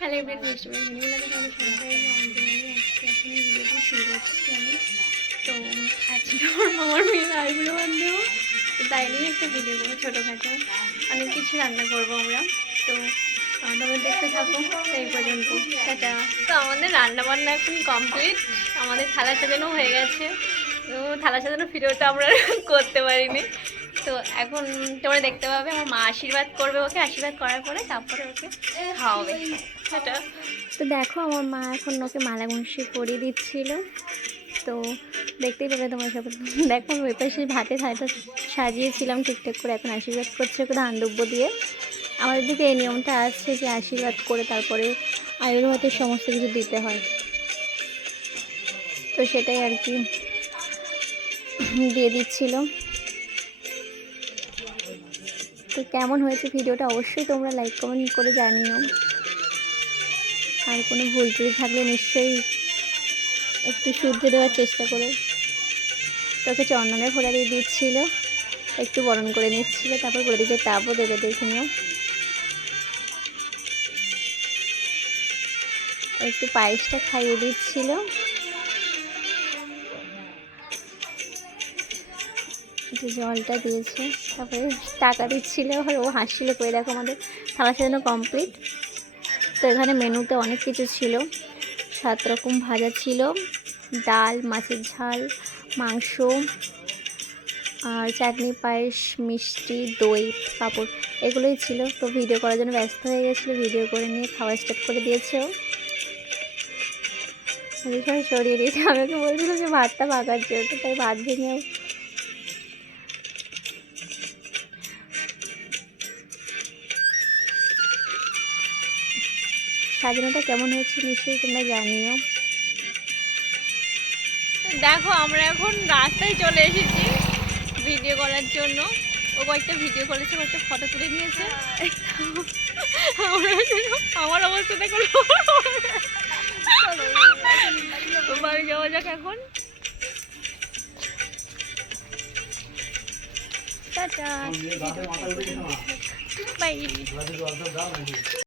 Hello everyone, মিষ্টি মিনিগুলোতে তোমাদের সবাই আজকে এখন ভিডিওটা শুরু করছি আমি। তো আজকে আমার মেয়ের আইব্রো বাঁধবো, তো তাই নিয়ে একটা ভিডিও করবো ছোটোখাটো, অনেক কিছু রান্না করবো আমরা। তো তোমরা দেখতে থাকো এই পর্যন্ত। টাটা। তো আমাদের রান্না বান্না এখন কমপ্লিট, আমাদের থালা সাজানো হয়ে গেছে। তো থালা সাজানো ভিডিওটা আমরা করতে পারিনি। তো এখন তোমরা দেখতে পাবে আমার মা আশীর্বাদ করবে, ওকে আশীর্বাদ করার পরে তারপরে ওকে খাওয়াবে। সেটা তো দেখো, আমার মা এখন ওকে মালা গুনসি পরিয়ে দিচ্ছিল। তো দেখতেই পাবে তোমার সব। দেখো আমি ওই পাশে ভাতে থালাটা সাজিয়েছিলাম ঠিকঠাক করে, এখন আশীর্বাদ করছে ওকে ধান দুব্য দিয়ে। আমাদের দিকে এই নিয়মটা আছে যে আশীর্বাদ করে তারপরে আয়ুর হাতে সমস্ত কিছু দিতে হয়। তো সেটাই আর কি দিয়ে দিচ্ছিল। তো কেমন হয়েছে ভিডিওটা অবশ্যই তোমরা লাইক কমেন্ট করে জানিও, আর কোনো ভুল ত্রুটি থাকলে নিশ্চয়ই একটু শুধরে দেওয়ার চেষ্টা করো। তোকে চন্দনের ফোঁটা দিয়ে দিচ্ছিল, একটু বরণ করে নিচ্ছিল, তারপর প্রদীপে তাপও দেবে, দেখে নিও। একটু পায়েসটা খাইয়ে দিচ্ছিল, একটু জলটা দিয়েছে, তারপরে টাকা দিচ্ছিল। আর ও হাসছিল করে। দেখো আমাদের থালা সাজানো কমপ্লিট। তো এখানে মেনুতে অনেক কিছু ছিল, 7 রকম ভাজা ছিল, ডাল, মাছের ঝাল, মাংস, আর চাটনি, পায়েস, মিষ্টি, দই, পাঁপড়, এগুলোই ছিল। তো ভিডিও করার জন্য ব্যস্ত হয়ে গেছিলো, ভিডিও করে নিয়ে খাওয়া স্টার্ট করে দিয়েছেও। সবাই সরিয়ে দিয়েছে, আমি ওকে বলছিলাম যে ভাতটা ভাগার জন্য, তাই ভাত ভেঙেও। সাজানোটা কেমন হয়েছে নিশ্চয়ই তোমরা জানিও। দেখো আমরা এখন রাস্তায় চলে এসেছি ভিডিও করার জন্য। ও কয়েকটা ভিডিও করেছে, কয়েকটা ফটো তুলে নিয়েছে। আমার অবস্থা দেখো, বাড়ি যাওয়া যাক এখন। Tata, by.